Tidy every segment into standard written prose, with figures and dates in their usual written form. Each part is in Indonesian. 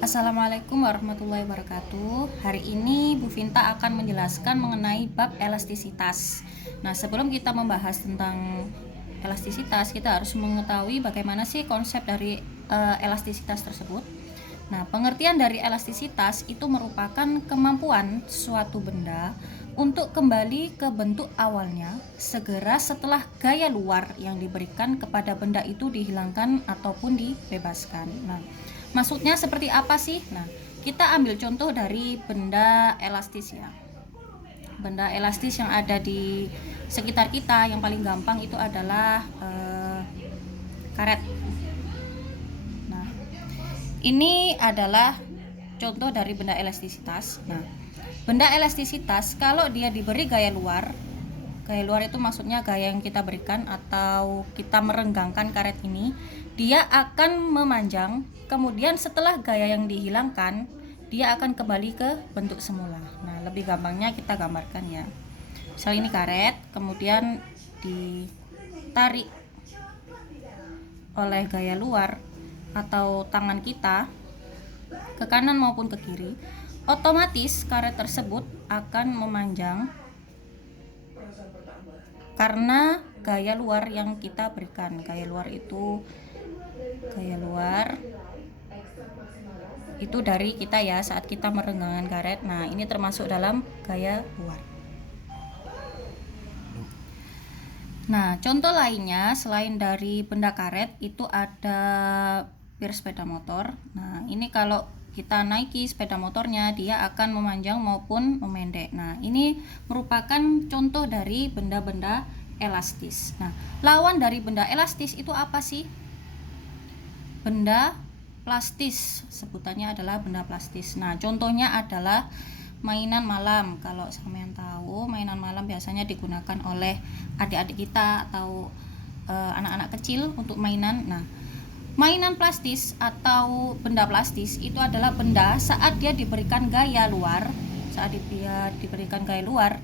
Assalamualaikum warahmatullahi wabarakatuh. Hari ini Bu Vinta akan menjelaskan mengenai bab elastisitas. Nah, sebelum kita membahas tentang elastisitas, kita harus mengetahui bagaimana sih konsep dari elastisitas tersebut. Nah, pengertian dari elastisitas itu merupakan kemampuan suatu benda untuk kembali ke bentuk awalnya segera setelah gaya luar yang diberikan kepada benda itu dihilangkan ataupun dibebaskan. Nah, maksudnya seperti apa sih? Nah, kita ambil contoh dari benda elastis ya. Benda elastis yang ada di sekitar kita yang paling gampang itu adalah karet. Nah, ini adalah contoh dari benda elastisitas. Nah, benda elastisitas kalau dia diberi gaya luar itu maksudnya gaya yang kita berikan atau kita merenggangkan karet ini, dia akan memanjang, kemudian setelah gaya yang dihilangkan, dia akan kembali ke bentuk semula. Nah, lebih gampangnya kita gambarkan ya. Misal ini karet, kemudian ditarik oleh gaya luar atau tangan kita ke kanan maupun ke kiri, otomatis karet tersebut akan memanjang karena gaya luar yang kita berikan. Gaya luar itu dari kita ya saat kita merenggangkan karet. Nah, ini termasuk dalam gaya luar. Nah, contoh lainnya selain dari benda karet itu ada bir sepeda motor. Nah, ini kalau kita naiki sepeda motornya, dia akan memanjang maupun memendek. Nah, ini merupakan contoh dari benda-benda elastis. Nah, lawan dari benda elastis itu apa sih? Benda plastis, sebutannya adalah benda plastis. Nah, contohnya adalah mainan malam. Kalau sampean tahu, mainan malam biasanya digunakan oleh adik-adik kita atau anak-anak kecil untuk mainan. Nah, mainan plastis atau benda plastis itu adalah benda saat dia diberikan gaya luar,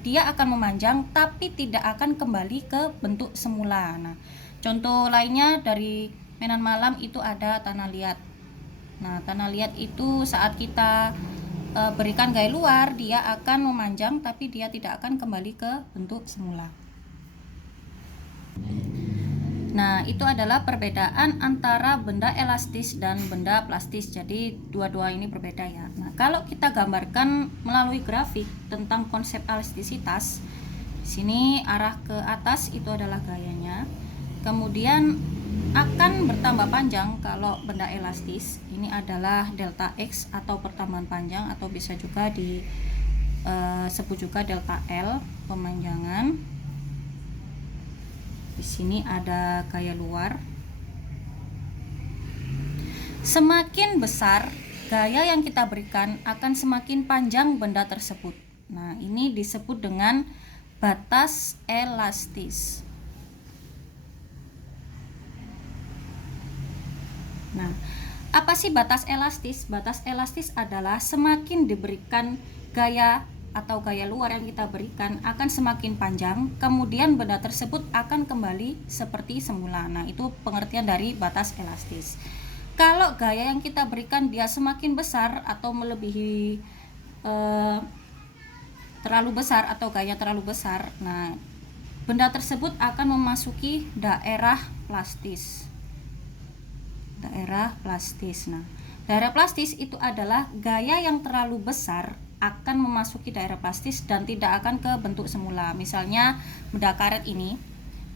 dia akan memanjang tapi tidak akan kembali ke bentuk semula. Nah, contoh lainnya dari mainan malam itu ada tanah liat. Nah, tanah liat itu saat kita berikan gaya luar, dia akan memanjang tapi dia tidak akan kembali ke bentuk semula. Nah, itu adalah perbedaan antara benda elastis dan benda plastis. Jadi dua-dua ini berbeda ya. Nah, kalau kita gambarkan melalui grafik tentang konsep elastisitas, di sini arah ke atas itu adalah gayanya. Kemudian akan bertambah panjang kalau benda elastis. Ini adalah delta X atau pertambahan panjang, atau bisa juga disebut juga delta L, pemanjangan. Di sini ada gaya luar. Semakin besar gaya yang kita berikan, akan semakin panjang benda tersebut. Nah, ini disebut dengan batas elastis. Nah, apa sih batas elastis? Batas elastis adalah semakin diberikan gaya atau gaya luar yang kita berikan akan semakin panjang, kemudian benda tersebut akan kembali seperti semula. Nah, itu pengertian dari batas elastis. Kalau gaya yang kita berikan dia semakin besar atau melebihi terlalu besar atau gaya terlalu besar, nah benda tersebut akan memasuki daerah plastis. Daerah plastis. Nah, daerah plastis itu adalah gaya yang terlalu besar akan memasuki daerah plastis dan tidak akan ke bentuk semula. Misalnya benda karet ini,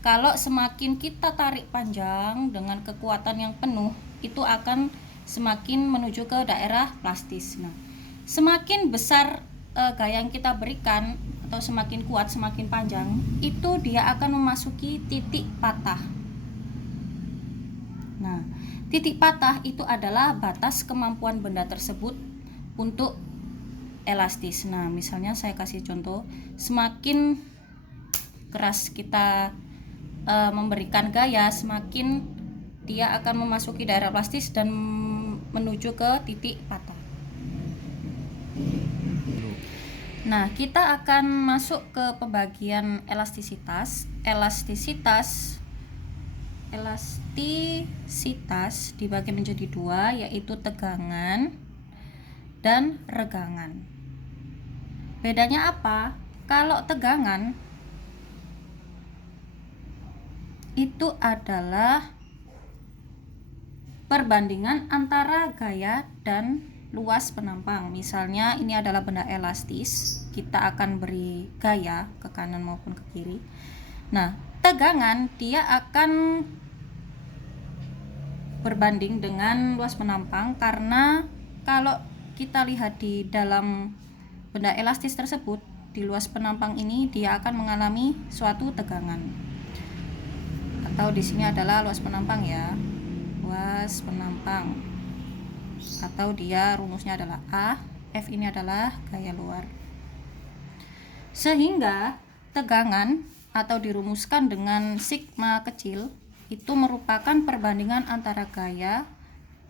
kalau semakin kita tarik panjang dengan kekuatan yang penuh, itu akan semakin menuju ke daerah plastis. Nah, semakin besar gaya yang kita berikan atau semakin kuat, semakin panjang, itu dia akan memasuki titik patah. Nah, titik patah itu adalah batas kemampuan benda tersebut untuk elastis. Nah, misalnya saya kasih contoh, semakin keras kita memberikan gaya, semakin dia akan memasuki daerah plastis dan menuju ke titik patah. Nah, kita akan masuk ke pembagian elastisitas. Elastisitas dibagi menjadi dua, yaitu tegangan dan regangan. Bedanya apa? Kalau tegangan itu adalah perbandingan antara gaya dan luas penampang. Misalnya ini adalah benda elastis, kita akan beri gaya ke kanan maupun ke kiri. Nah, tegangan dia akan berbanding dengan luas penampang, karena kalau kita lihat di dalam benda elastis tersebut, di luas penampang ini dia akan mengalami suatu tegangan. Atau di sini adalah luas penampang ya. Luas penampang. Atau dia rumusnya adalah A, F ini adalah gaya luar. Sehingga tegangan atau dirumuskan dengan sigma kecil itu merupakan perbandingan antara gaya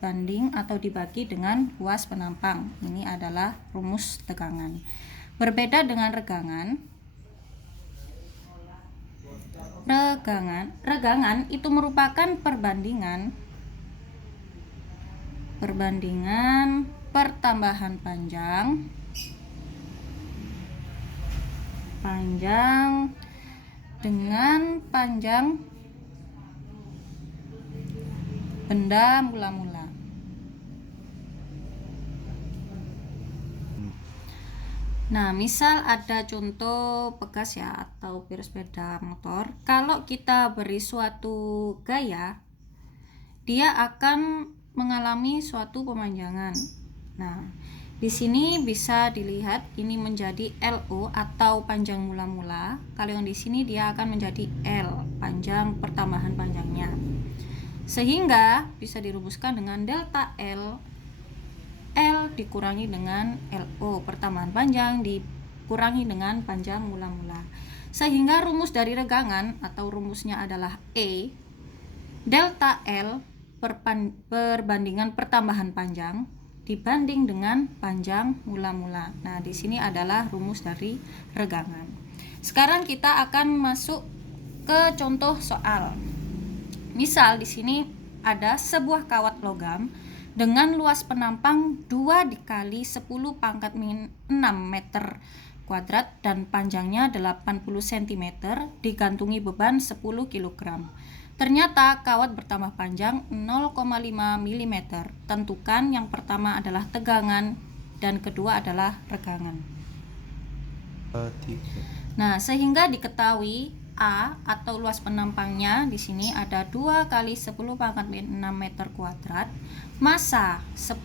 banding atau dibagi dengan luas penampang. Ini adalah rumus tegangan. Berbeda dengan regangan. Regangan itu merupakan perbandingan pertambahan panjang dengan panjang benda mula-mula. Nah, misal ada contoh bekas ya, atau virus sepeda motor. Kalau kita beri suatu gaya, dia akan mengalami suatu pemanjangan. Nah, di sini bisa dilihat ini menjadi LO atau panjang mula-mula. Kalau yang di sini dia akan menjadi L, panjang pertambahan panjangnya. Sehingga bisa dirumuskan dengan delta L dikurangi dengan LO, pertambahan panjang dikurangi dengan panjang mula-mula. Sehingga rumus dari regangan atau rumusnya adalah E delta L perbandingan pertambahan panjang dibanding dengan panjang mula-mula. Nah, di sini adalah rumus dari regangan. Sekarang kita akan masuk ke contoh soal. Misal di sini ada sebuah kawat logam dengan luas penampang 2 dikali 10 pangkat 6 meter kuadrat dan panjangnya 80 cm, digantungi beban 10 kg. Ternyata kawat bertambah panjang 0,5 mm. Tentukan yang pertama adalah tegangan dan kedua adalah regangan. Nah, sehingga diketahui A atau luas penampangnya di sini ada 2 kali 10 pangkat 6 meter kuadrat, massa 10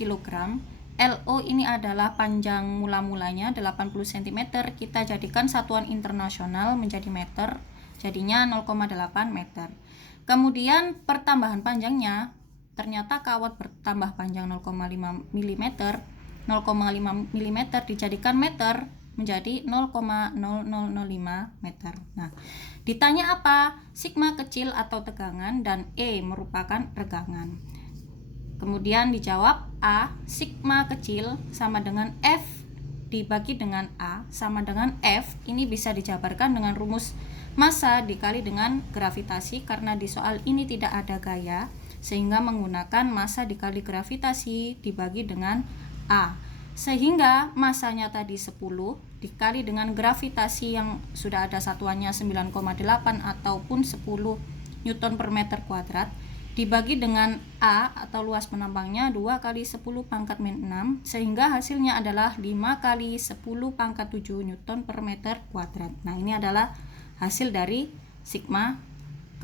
kg, LO ini adalah panjang mula-mulanya 80 cm, kita jadikan satuan internasional menjadi meter, jadinya 0,8 meter. Kemudian pertambahan panjangnya, ternyata kawat bertambah panjang 0,5 mm, 0,5 mm dijadikan meter menjadi 0,0005 meter. Nah, ditanya apa? Sigma kecil atau tegangan dan E merupakan regangan. Kemudian dijawab A, sigma kecil sama dengan F dibagi dengan A sama dengan F. Ini bisa dijabarkan dengan rumus massa dikali dengan gravitasi, karena di soal ini tidak ada gaya, sehingga menggunakan massa dikali gravitasi dibagi dengan A. Sehingga massanya tadi 10 dikali dengan gravitasi yang sudah ada satuannya 9,8 ataupun 10 Newton per meter kuadrat dibagi dengan A atau luas penampangnya 2 kali 10 pangkat min 6, sehingga hasilnya adalah 5 kali 10 pangkat 7 Newton per meter kuadrat. Nah, ini adalah hasil dari sigma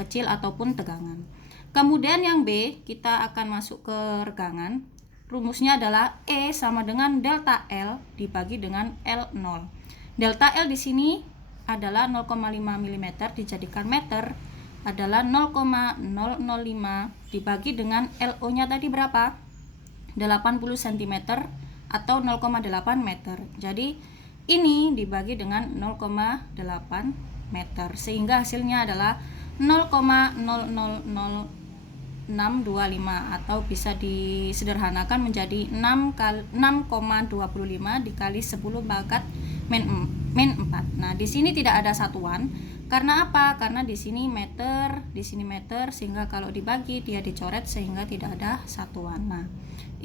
kecil ataupun tegangan. Kemudian yang B, kita akan masuk ke regangan. Rumusnya adalah E sama dengan delta L dibagi dengan L0. Delta L di sini adalah 0,5 mm dijadikan meter adalah 0,005 dibagi dengan LO-nya tadi berapa? 80 cm atau 0,8 meter. Jadi ini dibagi dengan 0,8 meter, sehingga hasilnya adalah 0,000 625 atau bisa disederhanakan menjadi 6,25 dikali 10 pangkat min 4. Nah, di sini tidak ada satuan. Karena apa? Karena di sini meter, sehingga kalau dibagi dia dicoret sehingga tidak ada satuan. Nah, itu